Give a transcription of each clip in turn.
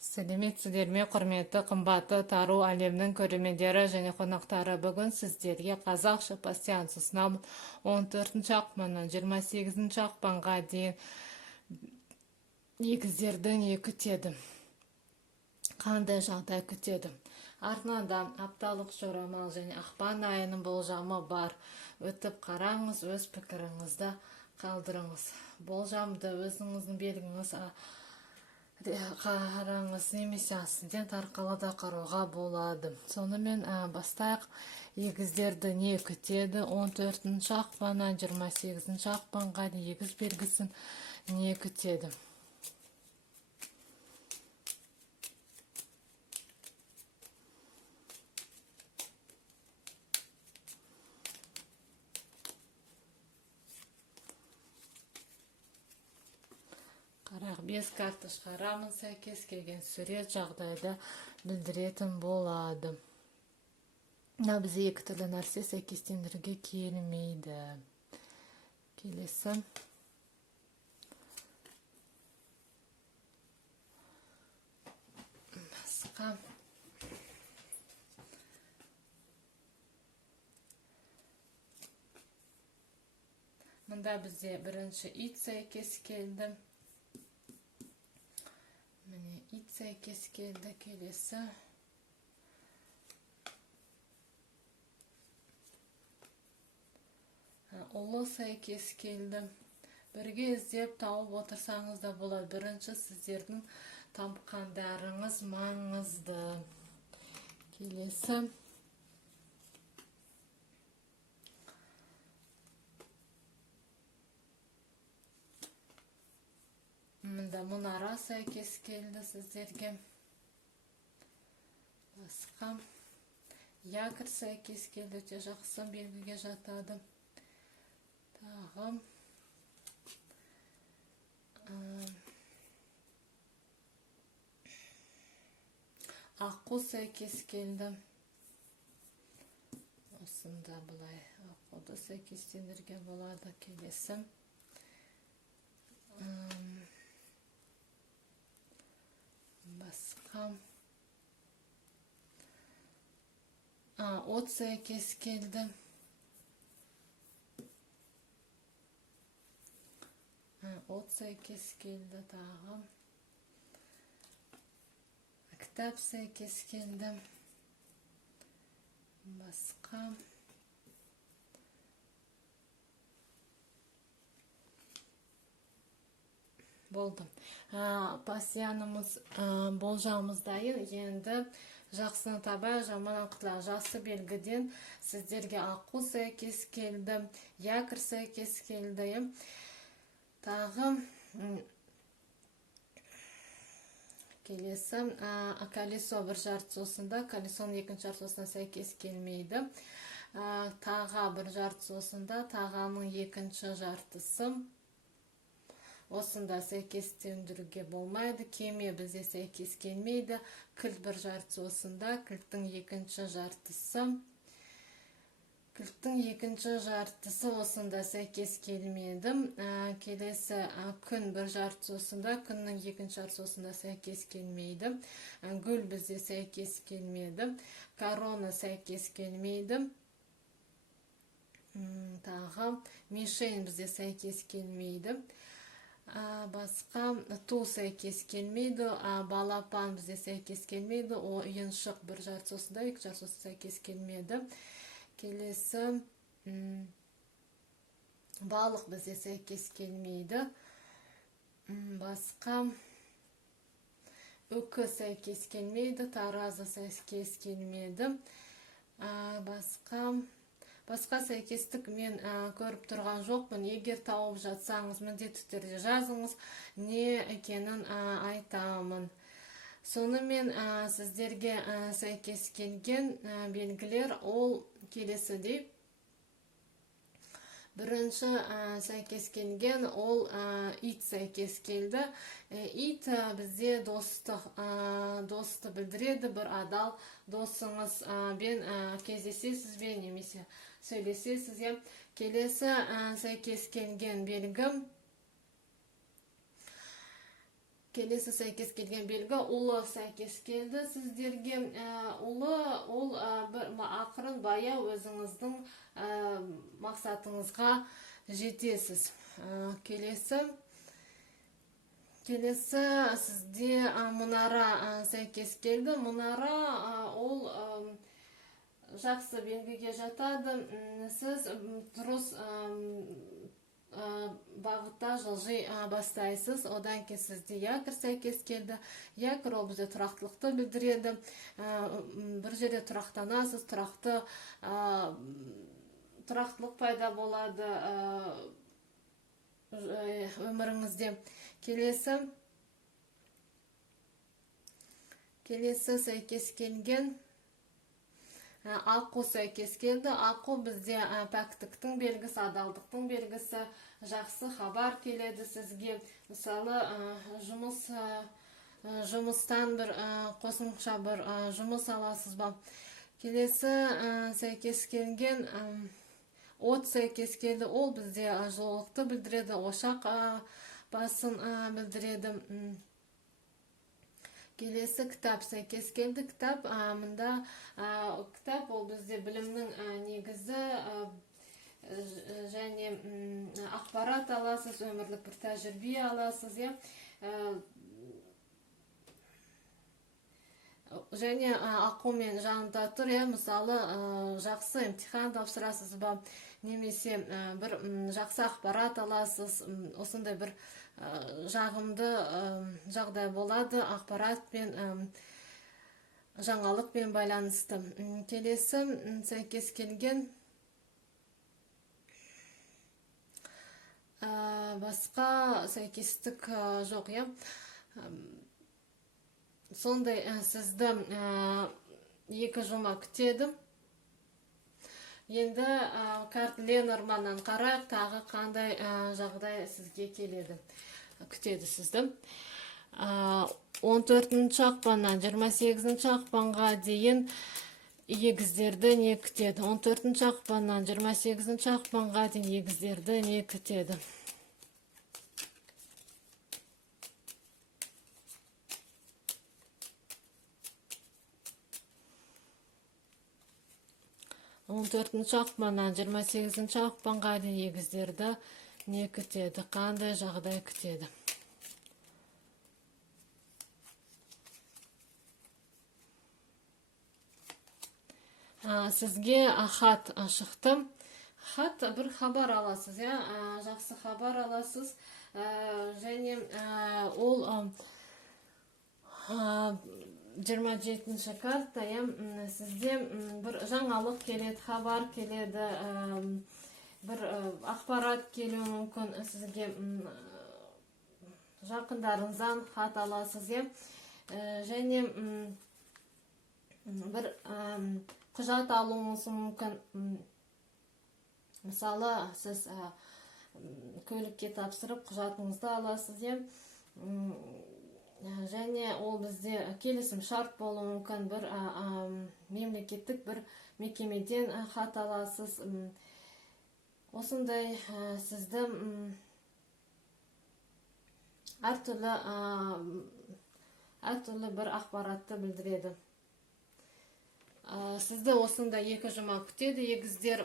Сәлеметсіздер ме, құрметті қымбатты тару әлемнің көрермендері және қонақтары. Бүгін сіздерге қазақша пассианс ұсынамын. 14 ақпаннан 28 ақпанға дейін негіздерді не күтеді, қандай жағдай күтеді. Арнада апталық жорамал және ақпан айының болжамы бар. Өтіп қараңыз, өз пікіріңізді қалдырыңыз. Болжамды өзіңіздің белгіңіз қараңыз, немесе ассистент арқылы да қарауға болады. Сонымен бастайық. Егіздерді не күтеді? 14 ақпаннан 28 ақпанға егіз белгісін не күтеді? Қарақ 5 карта шығарамын, сәйкес келген сурет жағдайды білдіретін болады. Бізде екі түрлі нәрсе сәйкестендіруге келмейді. Келесі. Басқа. Мұнда бізде бірінші ит сәйкес келді. Міне ит сәйкес келді. Келесі. Ұлы сәйкес келді. Бірге іздеп тауып отырсаңыз да болады. Бірінші сіздердің тапқандарыңыз маңызды. Келесі. Мұнда мұнара сәйкес келді сіздерге. Басқа. Якір сәйкес келді. Өте жақсы белгіге жатады. Тағы. Аққу сәйкес келді. Осында бұлай аққуды сәйкестендіруге болады. Келесі. Басқа. От сәйкес келді. От сәйкес келді тағы. Кітап сәйкес келді. Басқа. Болды. Пассианымыз болжамымыз дайын. Енді жақсыны табай, жаманнан құтыла. Жақсы белгіден сіздерге аққу сәйкес келді. Якір сәйкес келді. Тағы келесі колесо бір жартысында, колесоның екінші жартысына сәйкес келмейді. Таға бір жартысында, тағаның екінші жартысы осында сәйкестендіруге болмайды. Кеме бізде сәйкес келмейді. Кілт бір жартысында, кілттің екінші жартысы. Кілттің екінші жартысы осында сәйкес келмеді. Келесі күн бір жартысында, күннің екінші жартысында сәйкес келмейді. Гүл бізде сәйкес келмеді. Корона сәйкес келмейді. Тағы мишень бізде сәйкес келмейді. Басқа ту сәйкес келмейді. Балапан бізде сәйкес келмейді. Ойыншық бір жартысында, екі жартысында сәйкес келмеді. Келесі балық бізде сәйкес келмейді. Басқа үкі сәйкес келмейді. Таразы сәйкес келмейді. Басқа сәйкестік мен көріп тұрған жоқпын. Егер тауып жатсаңыз, міндетті түрде жазыңыз, не екенін айтамын. Сонымен сіздерге сәйкес келген белгілер ол келесідей. Бірінші сәйкес келген ол ит сәйкес келді. Ит бізде досты білдіреді. Бір адал досыңыз бен кездесесіз бен немесе сөйлесесіз. Келесі сәйкес келген белгі Келесі сәйкес келген белгі ұлы сәйкес келді сіздерге. Ұлы ол бір ақырын баяу өзіңіздің мақсатыңызға жетесіз. Келесі сізде мұнара сәйкес келді. Мұнара ол жақсы белгіге жатады. Сіз дұрыс бағытта жылжи бастайсыз. Одан кейін сізде якір сәйкес келді. Якір ол бізде тұрақтылықты білдіреді. Бір жерде тұрақтанасыз, тұрақтылық пайда болады өміріңізде. Келесі сәйкес келген аққу сәйкес келді. Аққу бізде пәктіктің белгісі, адалдықтың белгісі, жақсы хабар келеді сізге. Мысалы, жұмыстан бір қосымша бір жұмыс аласыз ба. Келесі сәйкес келген от сәйкес келді. Ол бізде жылулықты білдіреді, ошақ басын білдіреді. Келесі кітап сәйкес келді. Кітап ол бізде білімнің негізі және ақпарат аласыз, өмірлік бір тәжірибе аласыз. Және ақумен жанында тұр. Мысалы, жақсы емтихан тапсырасыз ба, немесе бір жақсы ақпарат аласыз. Осындай бір жағымды жағдай болады ақпарат пен жаңалықпен байланысты. Келесі сәйкес келген басқа сәйкестік жоқ. Сондай сізді 2 жұма күтеді. Енді карт Ленорманнан қарайық, тағы қандай жағдай сізге күтеді сізді. 14 ақпаннан 28 ақпанға дейін егіздерді не күтеді? 14 ақпаннан 28 ақпанға дейін егіздерді не күтеді? 14 ақпаннан 28 ақпанға дейін егіздерді не күтеді? Қандай жағдай күтеді? Сізге хат шықты. Хат бір хабар аласыз, жақсы хабар аласыз. Және ол 27-ші карта, сізде бір жаңалық келеді, хабар келеді, бір ақпарат келуі мүмкін, сізге жақындарыңыздан хат аласыз. Және бір құжат алуыңыз мүмкін. Мысалы, сіз көлікке тапсырып құжатыңызды аласыз. Және ол бізде келісім шарт болуы мүмкін, бір мемлекеттік бір мекемеден хат аласыз. Осындай сізді әртүрлі бір ақпаратты білдіреді. Сізді осында 2 жұма күтеді. Егіздер,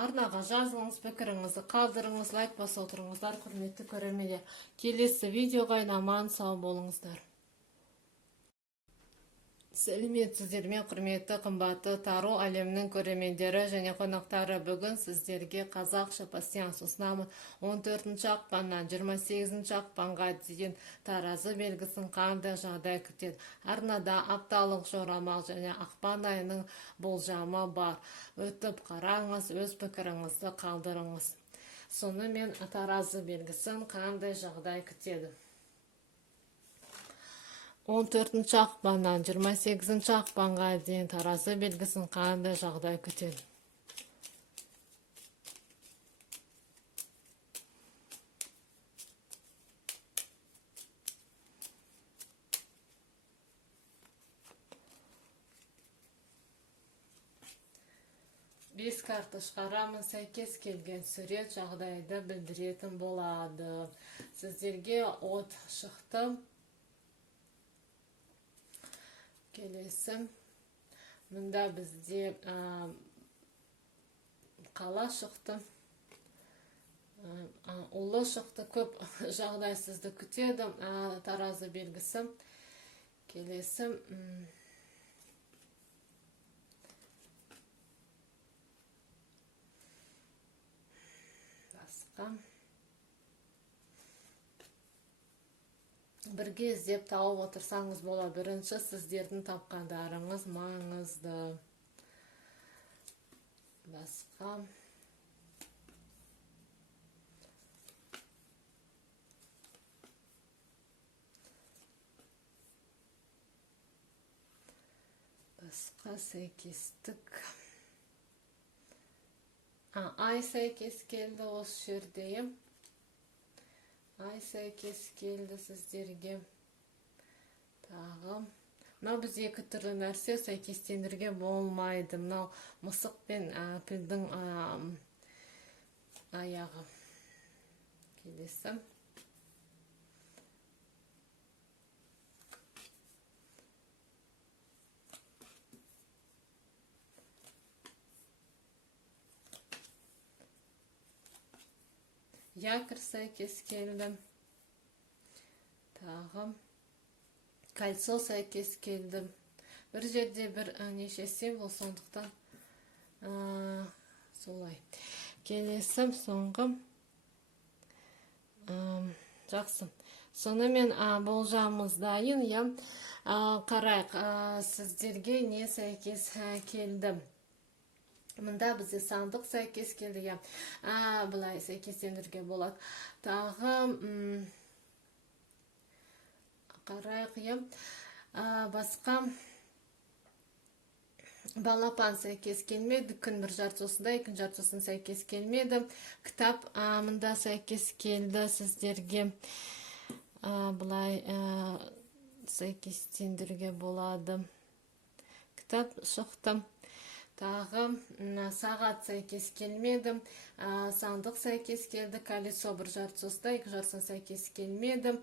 арнаға жазылыңыз, пікіріңізді қалдырыңыз, лайк баса отырыңыздар, құрметті көрермендер. Келесі видеоға аман сау болыңыздар. Сәлеметсіздер ме, құрметті қымбатты Таро әлемінің көрермендері және қонақтары. Бүгін сіздерге қазақша пассианс ұсынамын. 14 ақпаннан 28 ақпанға дейін таразы белгісін қандай жағдай күтеді. Арнада апталық жорамал және ақпан айының болжамы бар. Өтіп қараңыз, өз пікіріңізді қалдырыңыз. Сонымен таразы белгісін қандай жағдай күтеді? 14 ақпаннан 28 ақпанға дейін таразы белгісін қандай жағдай күтеді? Бес карта шығарамын, сәйкес келген сурет жағдайды білдіретін болады. Сіздерге от шықты. келесі мында бізде қала шықты, ұлы шықты, көп жағдайсызды күтеді, таразы белгісі. Келесі басқа бірге іздеп тауып отырсаңыз бола. Бірінші сіздердің тапқандарыңыз маңызды. Басқа сәйкестік. Ай сәйкес келді осы жерде. Ай сәйкес келді сіздерге. Тағы. Мынау біз екі түрлі нәрсе сәйкестендіруге болмайды. Мынау мысық пен пілдің аяғы. Келесі. Якір сәйкес келді. Тағы. Кольцо сәйкес келді. Бір жерде бір неше символ, сондықтан солай. Келесі соңғы. Жақсы. Сонымен болжамымыз дайын. Қарайық, сіздерге не сәйкес келді. Мында бізде сандық сәйкес келді. Бұлай сәйкестендіруге болады. Тағы қарайық. Басқа балапан сәйкес келмеді. Күн бір жартысында, екінші жартысын сәйкес келмеді. Кітап мында сәйкес келді сіздерге. Бұлай сәйкестендіруге болады. Кітап шықты. Тағы сағат сәйкес келмеді. Сандық сәйкес келді. Колесо бір жартысында, екі жартысын сәйкес келмеді.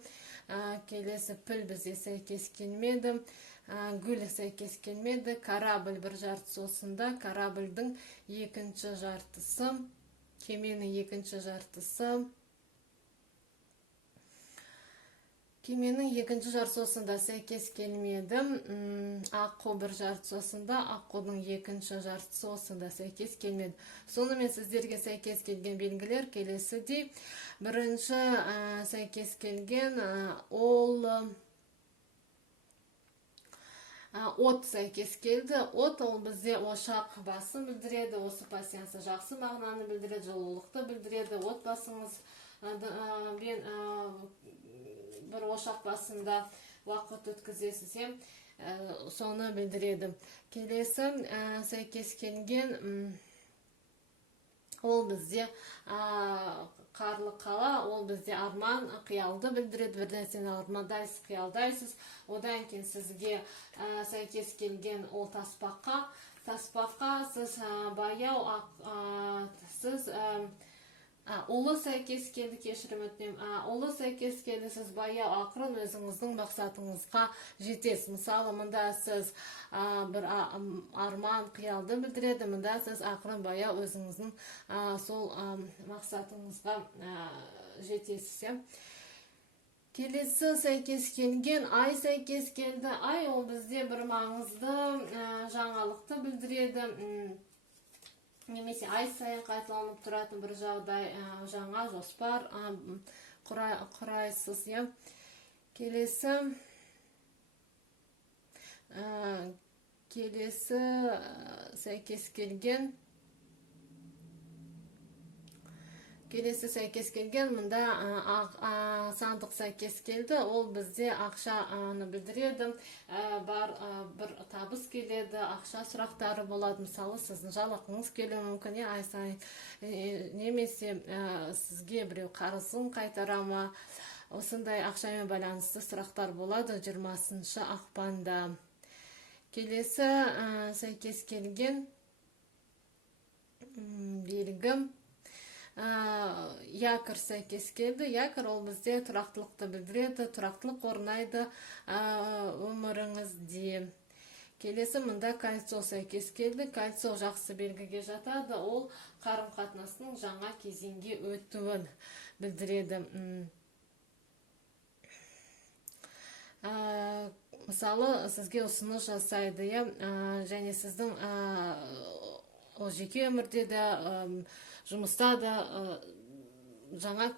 Келесі піл бізде сәйкес келмеді. Гүл сәйкес келмеді. Корабль бір жартысында, корабльдің екінші жартысы, кеменің екінші жартысы. Кеменің екінші жартысында сәйкес келмеді. Аққу бір жартысында, аққудың екінші жартысында сәйкес келмеді. Сонымен сіздерге сәйкес келген белгілер келесідей. Бірінші сәйкес келген ол от сәйкес келді. От ол бізде ошақ басын білдіреді. Осы пассиансы жақсы мағынаны білдіреді, жылулықты білдіреді. От басыңыз бір ошақ басында уақыт өткізесіз, соны білдіреді. Келесі сәйкес келген ол бізде қарлы қала, ол бізде арман, қиялды білдіреді. Бір нәрсені армандайсыз, қиялдайсыз. Одан кейін сізге сәйкес келген ол таспаққа. Таспаққа сіз баяу, сіз ұлы сәйкес келді, кешірім өтінем. Ұлы сәйкес келді, сіз баяу ақырын өзіңіздің мақсатыңызға жетесіз. Мысалы, мұнда сіз бір арман, қиялды білдіреді. Мұнда сіз ақырын баяу өзіңіздің сол мақсатыңызға жетесіз. Келесі сәйкес келген ай сәйкес келді. Ай ол бізде бір маңызды жаңалықты білдіреді. Немесе ай сайын қайталанып тұратын бір жағдай, жаңа жоспар құрайсыз. Келесі сәйкес келген мұнда сандық сәйкес келді. Ол бізде ақшаны білдіреді. Бар бір табыс келеді, ақша сұрақтары болады. Мысалы, сіздің жалақыңыз келуі мүмкін, ай сайын, немесе сізге біреу қарызын қайтарама. Осындай ақшамен байланысты сұрақтар болады 20 ақпанда. Келесі сәйкес келген белгі якір сәйкес келді. Якір ол бізде тұрақтылықты білдіреді, тұрақтылық орнайды өміріңізде. Келесі мында кольцо сәйкес келді. Кольцо жақсы белгіге жатады. Ол қарым-қатынастың жаңа кезеңге өтуін білдіреді. Мысалы, сізге ұсыныс жасайды, және сіздің жеке өмірде де, жұмыста да жаңа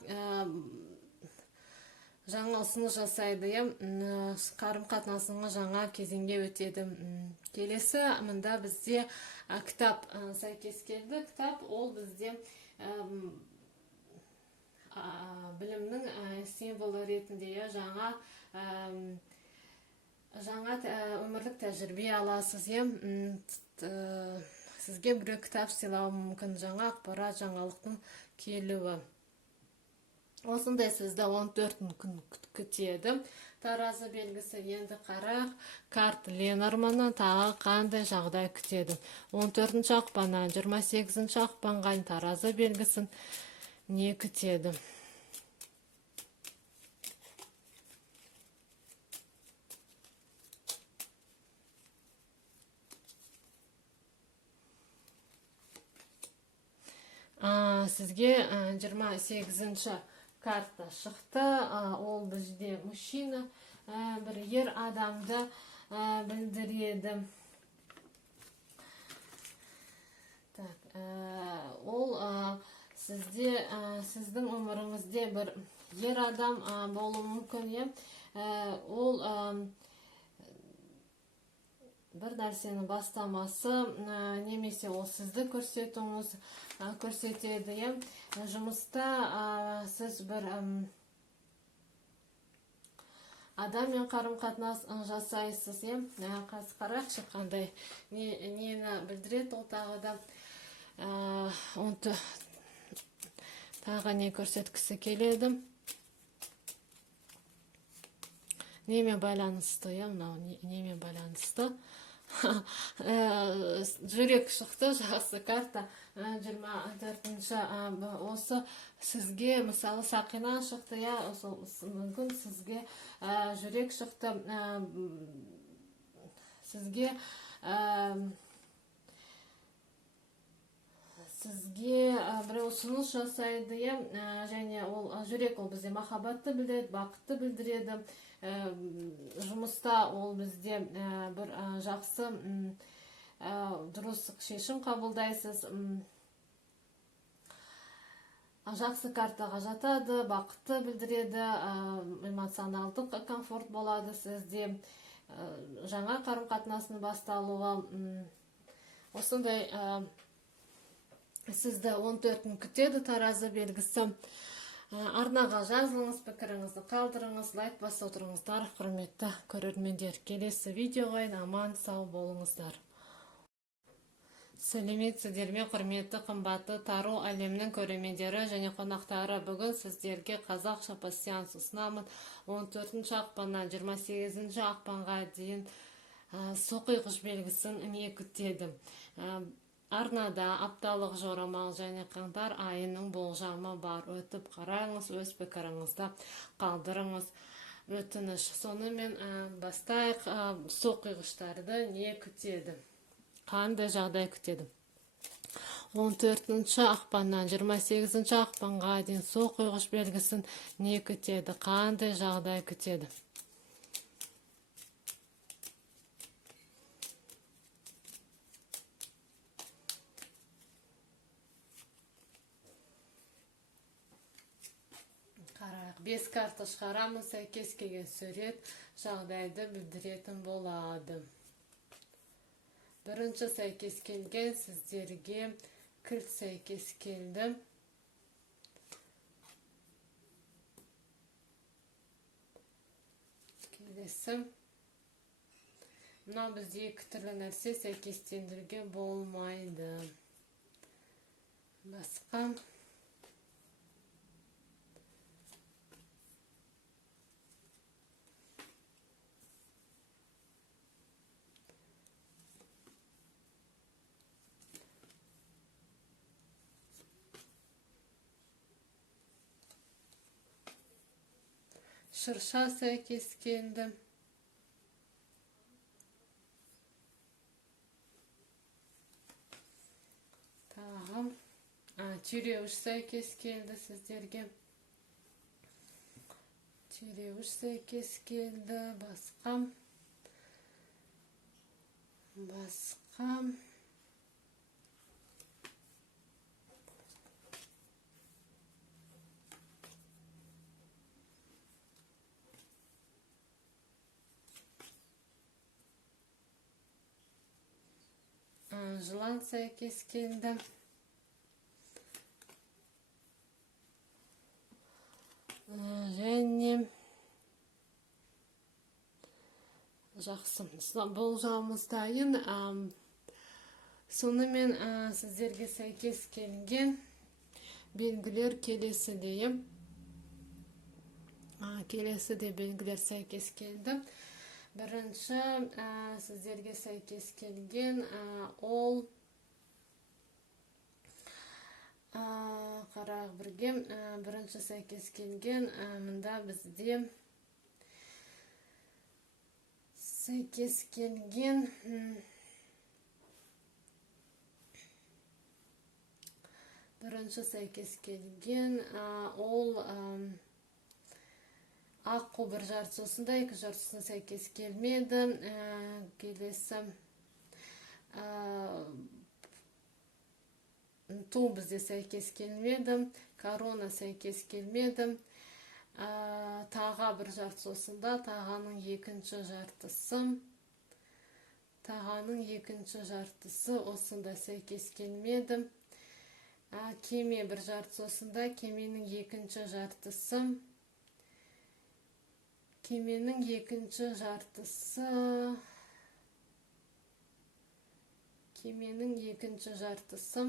ұсыныс жасайды, қарым-қатынасыңыз жаңа кезеңге өтеді. Келесі мында бізде кітап сәйкес келді. Кітап ол бізде білімнің символы ретінде жаңа өмірлік тәжірибе аласыз. Сізге біреу кітап сыйлауы мүмкін, жаңа ақпарат, жаңалықтың келуі. Осындай сізді 14 күн күтеді. Таразы белгісі. Енді қарақ, карт Ленорманнан тағы қандай жағдай күтеді. 14 ақпаннан 28 ақпанға таразы белгісін не күтеді. Сізге 28 карта шықты. Ол бізде мужчина, бір ер адамды білдіреді. Ол сіздің өміріңізде бір ер адам болуы мүмкін. Ол бір нәрсені бастамасы, немесе ол сізді көрсетеді. Жұмыста сіз бір адаммен қарым-қатынас жасайсыз. Қазір қарақшы қандай нені білдіреді. Ол тағы да тағы не көрсеткісі келеді. Немен байланысты, немен байланысты. Жүрек шықты, жақсы карта. 24-ші осы сізге, мысалы, сақина шықты, мүмкін сізге жүрек шықты. Сізге біреу ұсыныс жасайды, және ол жүрек, ол бізде махаббатты білдіреді, бақытты білдіреді. Жұмыста ол бізде бір жақсы, дұрыс шешім қабылдайсыз. Жақсы картаға жатады, бақытты білдіреді, эмоционалдық комфорт болады сізде, жаңа қарым-қатынастың басталуы. Осындай сізді 14 күн күтеді таразы белгісі. Арнаға жазылыңыз, пікіріңізді қалдырыңыз, лайк басып отырыңыздар, құрметті көрермендер. Келесі видеоға аман сау болыңыздар. Сәлеметсіздер ме, құрметті қымбатты Тару әлемнің көрермендері және қонақтары. Бүгін сіздерге қазақша пассианс ұсынамын. 14 ақпаннан 28 ақпанға дейін соқиғыш белгісін не күтеді. Арнада апталық жорамал және қаңтар айының болжамы бар. Өтіп қараңыз, өз пікіріңізді қалдырыңыз. Өтініш. Сонымен бастайық. Соқиғыштарды не күтеді? Қандай жағдай күтеді? 14 ақпаннан 28 ақпанға дейін соқиғыш белгісін не күтеді? Қандай жағдай күтеді? Бес карта шығарамыз, сәйкес келген сурет жағдайды білдіретін болады. Бірінші сәйкес келген сіздерге кілт сәйкес келді. Келесі. Мына бізде екі түрлі нәрсе сәйкестендіруге болмайды. Басқа. Шырша сәйкес келді. түйреуіш сәйкес келді сіздерге. Түйреуіш сәйкес келді. Басқа. Жылан сәйкес келді. Және жақсы. Болжамымыз дайын. Сонымен сіздерге сәйкес келген белгілер келесідей. Келесіде белгілер сәйкес келді. Бірінші сіздерге сәйкес келген ол қарақ бірге. Бірінші сәйкес келген мұнда бізде сәйкес келген бірінші сәйкес келген ол аққу бір жартысында, екі жартысына сәйкес келмеді. Келесі ту бізде сәйкес келмеді. Корона сәйкес келмеді. Таға бір жартысында, тағаның екінші жартысы. Тағаның екінші жартысы осында сәйкес келмеді. Кеме бір жартысында, кеменің екінші жартысы. Кеменің екінші жартысы. Кеменің екінші жартысы.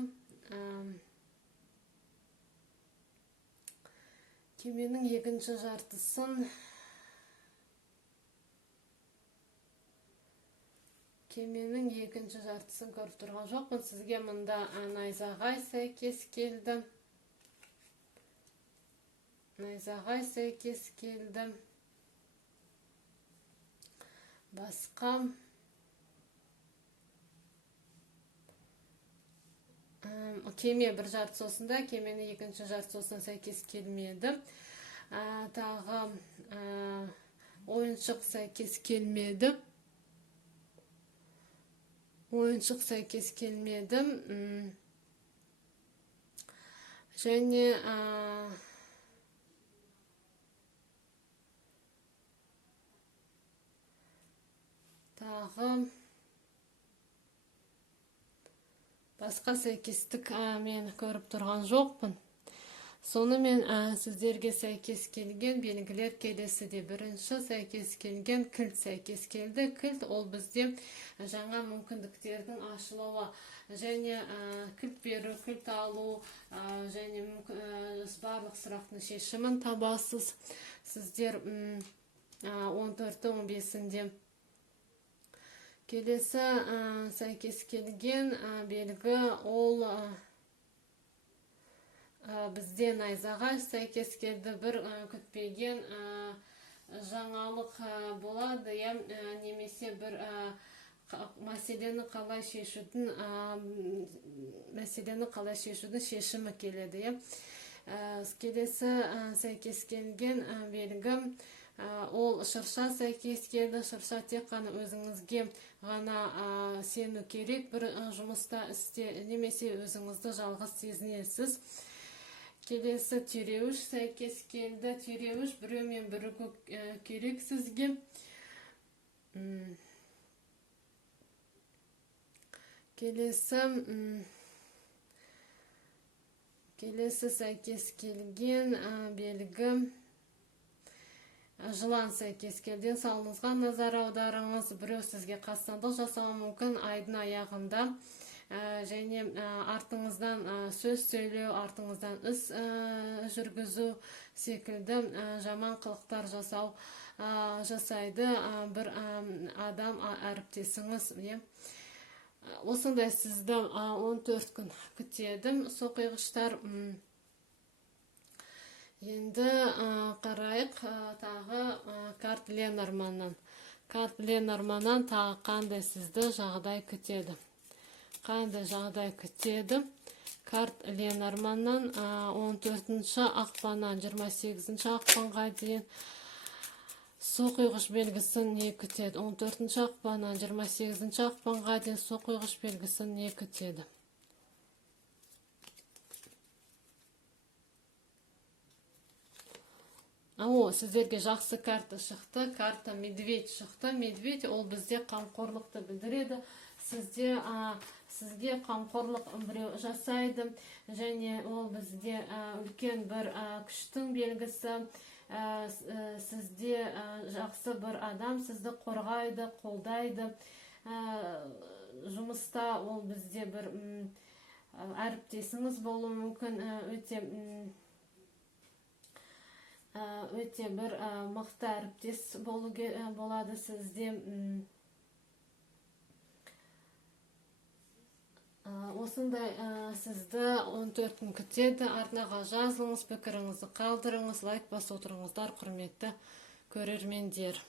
Кеменің екінші жартысын. Кеменің екінші жартысын көріп тұрған жоқпын. Сізге мұнда найзағай сәйкес келді. Найзағай сәйкес келді. Басқа. Кеме бір жартысында, кеменің екінші жартысына сәйкес келмеді. Тағы ойыншық сәйкес келмеді. Ойыншық сәйкес келмеді. Және тағы басқа сәйкестік мен көріп тұрған жоқпын. Сонымен сіздерге сәйкес келген белгілер келесіде. Бірінші сәйкес келген кілт сәйкес келді. Кілт ол бізде жаңа мүмкіндіктердің ашылуы. Және кілт беру, кілт алу, және барлық сұрақтың шешімін табасыз. Сіздер 14-15-інде. Келесі сәйкес келген белгі ол бізде найзағай сәйкес келді. Бір күтпеген жаңалық болады, немесе бір мәселені қалай шешудің шешімі келеді. Келесі сәйкес келген белгі ол шырша сәйкес келді. Шырша тек қана өзіңізге ғана сену керек. Бір жұмыста немесе өзіңізді жалғыз сезінесіз. Келесі түйреуіш сәйкес келді. Түйреуіш біреумен бірігу керек сізге. Келесі сәйкес келген белгі жылан сәйкес келді. Салыңызға назар аударыңыз. Біреу сізге қастандық жасауы мүмкін айдың аяғында. Және артыңыздан сөз сөйлеу, артыңыздан іс жүргізу секілді жаман қылықтар жасайды бір адам әріптесіңіз. Осындай сізді 14 күн күтедім. Соқиғыштар. Енді қарайық тағы карт Ленорманнан. Карт Ленорманнан тағы қандай сізді жағдай күтеді. қандай жағдай күтеді? Карт Ленорманнан 14 ақпаннан 28 ақпанға дейін су құйғыш белгісін не күтеді? 14 ақпаннан 28 ақпанға дейін су құйғыш белгісін не күтеді? Сіздерге жақсы карта шықты. Карта медведь шықты. Медведь ол бізде қамқорлықты білдіреді. Сізге қамқорлық біреу жасайды, және ол бізде үлкен бір күштің белгісі. Сізде жақсы бір адам сізді қорғайды, қолдайды. Жұмыста ол бізде бір әріптесіңіз болуы мүмкін, өте бір мықты әріптес болады сізде. Осындай сізді 14 күн күтеді. Арнаға жазылыңыз, пікіріңізді қалдырыңыз, лайк басып отырыңыздар, құрметті көрермендер.